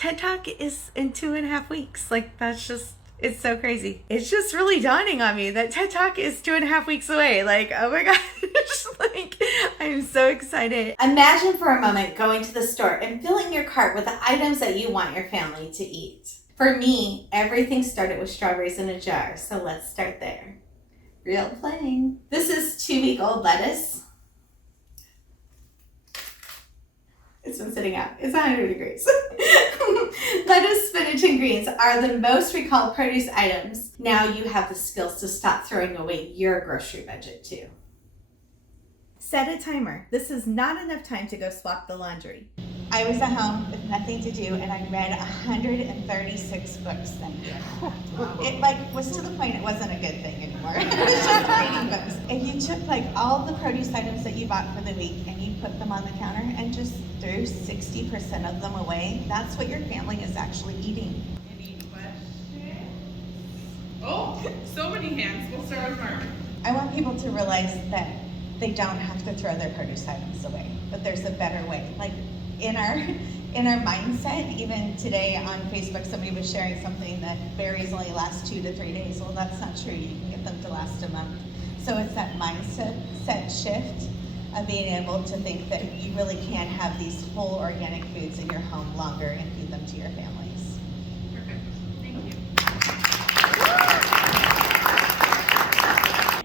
TED Talk is in 2.5 weeks. Like, that's just, it's so crazy. It's just really dawning on me that TED Talk is 2.5 weeks away. Like, oh my gosh, like, I'm so excited. Imagine for a moment going to the store and filling your cart with the items that you want your family to eat. For me, everything started with strawberries in a jar, so let's start there. Real playing. This is 2-week-old lettuce. It's been sitting out. It's 100 degrees. Lettuce, spinach, and greens are the most recalled produce items. Now you have the skills to stop throwing away your grocery budget too. Set a timer. This is not enough time to go swap the laundry. I was at home with nothing to do, and I read 136 books that year. It was to the point it wasn't a good thing anymore. It was just reading books. If you took all the produce items that you bought for the week and you put them on the counter and just threw 60% of them away, that's what your family is actually eating. Any questions? Oh, so many hands. We'll start with Marvin. I want people to realize that they don't have to throw their produce items away, but there's a better way. In our mindset, even today on Facebook, somebody was sharing something that berries only last 2 to 3 days. Well, that's not true. You can get them to last a month. So it's that mindset shift of being able to think that you really can have these whole organic foods in your home longer and feed them to your families. Perfect. Thank you.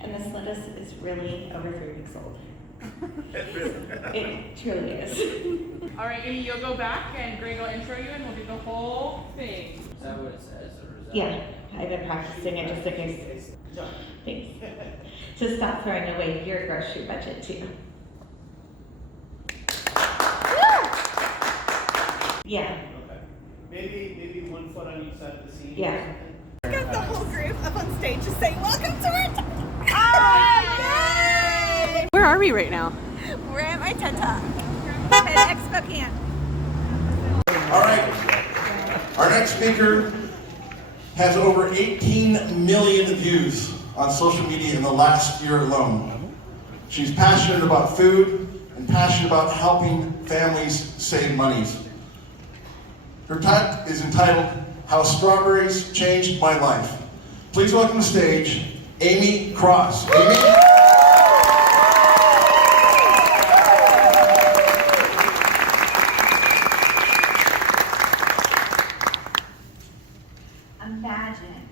And this lettuce is really over 3 weeks old. It truly is. All right, Amy, you'll go back and Greg will intro you and we'll do the whole thing. Is that what it says? Or is that Yeah, I've been practicing it just in case. Thanks. To stop throwing away your grocery budget too. Yeah. Okay. Maybe 1 foot on each side of the seat. Yeah. I got the whole group up on stage to say, welcome to our TED Talk. Yay! Where are we right now? We're at my TED Talk. TEDx Spokane. All right, our next speaker has over 18 million views on social media in the last year alone. She's passionate about food and passionate about helping families save monies. Her talk is entitled, How Strawberries Changed My Life. Please welcome to the stage, Amy Cross. Amy? Imagine.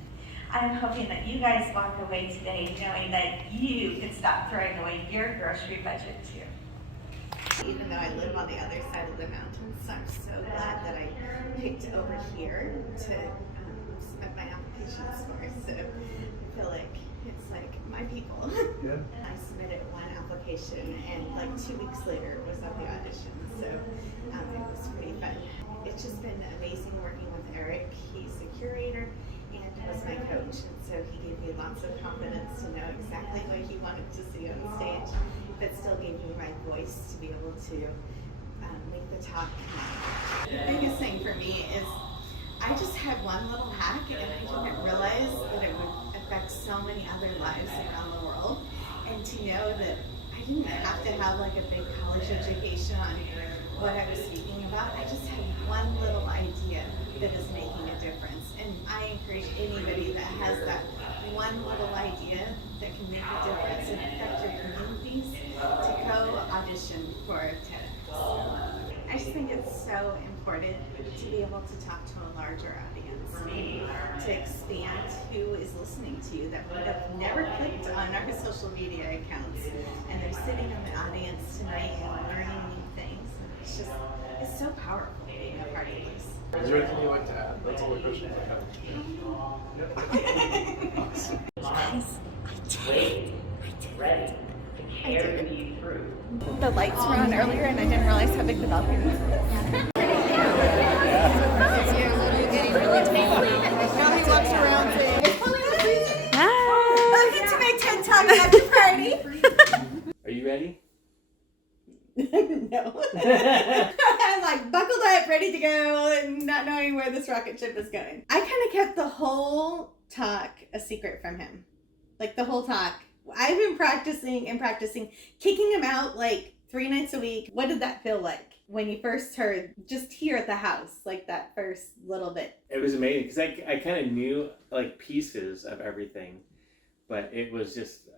I'm hoping that you guys walk away today knowing that you can stop throwing away your grocery budget too. Even though I live on the other side of the mountains, so I'm so glad that I picked over here to submit my applications for. So I feel like it's like my people. Yeah. I submitted one application and 2 weeks later was at the audition. So it was pretty fun. It's just been amazing working with Eric. He's a curator and was my coach, and so he gave me lots of confidence to know exactly what he wanted to see on stage, but still gave me my voice to be able to make the talk. The biggest thing for me is I just had one little hack and I didn't realize that it would affect so many other lives around the world, and to know that I didn't have to have a big college education on what I was speaking about. I just had one little idea that is making a difference, and I encourage anybody that has that one little idea that can make a difference and affect your communities to go audition for TEDx. I just think it's so important to be able to talk to a larger audience, to expand who is listening to you that would have never clicked on our social media accounts, and they're sitting in the audience tonight and learning new things. It's so powerful being a part of this. Is there anything you'd like to add? That's all the questions I have. Guys, ready to carry you through? the lights were on earlier and I didn't realize how big the balcony was. Welcome to my TED Talk after party. Are you ready? No. I'm buckled up, ready to go, and not knowing where this rocket ship is going. I kind of kept the whole talk a secret from him. The whole talk. I've been practicing, kicking him out 3 nights a week. What did that feel like when you first heard, just here at the house, like that first little bit? It was amazing because I kind of knew like pieces of everything, but it was just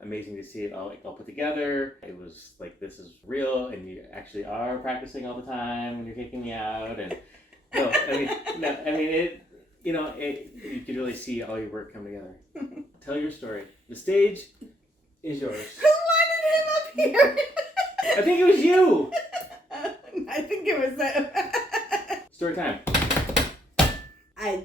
amazing to see it all put together. It was like, this is real, and you actually are practicing all the time when you're taking me out. And it. You could really see all your work come together. Tell your story. The stage is yours. Who wanted him up here? I think it was you. I think it was Story time.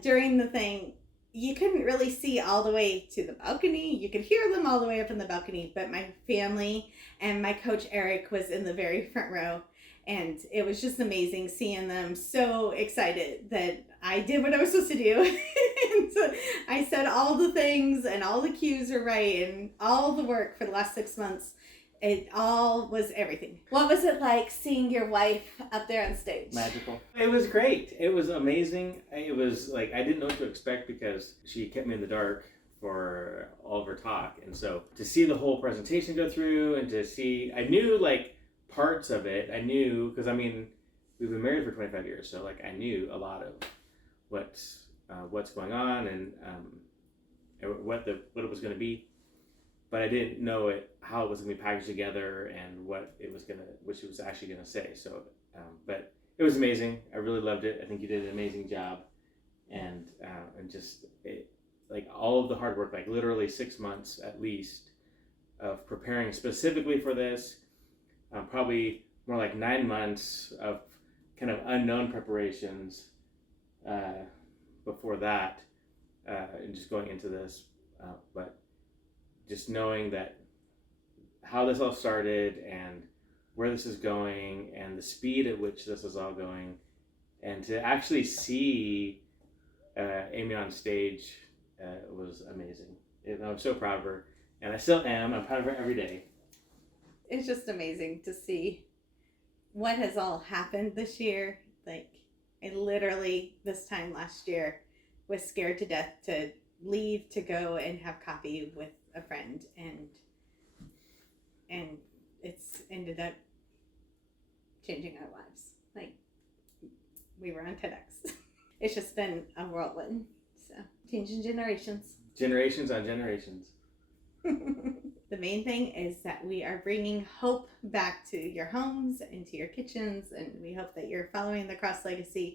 During the thing, you couldn't really see all the way to the balcony. You could hear them all the way up in the balcony, but my family and my coach Eric was in the very front row, and it was just amazing seeing them so excited that I did what I was supposed to do. And so I said all the things, and all the cues were right, and all the work for the last 6 months. It all was everything. What was it like seeing your wife up there on stage? Magical. It was great. It was amazing. It was like, I didn't know what to expect because she kept me in the dark for all of her talk. And so to see the whole presentation go through, and to see, I knew like parts of it. I knew, because I mean, we've been married for 25 years. So like I knew a lot of what's going on, and what it was going to be. But I didn't know how it was going to be packaged together, and what she was actually going to say. So, but it was amazing. I really loved it. I think you did an amazing job, and just like all of the hard work, like literally 6 months at least of preparing specifically for this. Probably more like 9 months of kind of unknown preparations before that, and just going into this, but. Just knowing that how this all started, and where this is going, and the speed at which this is all going, and to actually see Amy on stage was amazing. I'm so proud of her, and I still am. I'm proud of her every day. It's just amazing to see what has all happened this year. Like, I literally, this time last year, was scared to death to leave to go and have coffee with a friend, and it's ended up changing our lives. Like, we were on TEDx. It's just been a whirlwind. So, changing generations. Generations on generations. The main thing is that we are bringing hope back to your homes and to your kitchens, and we hope that you're following the Cross legacy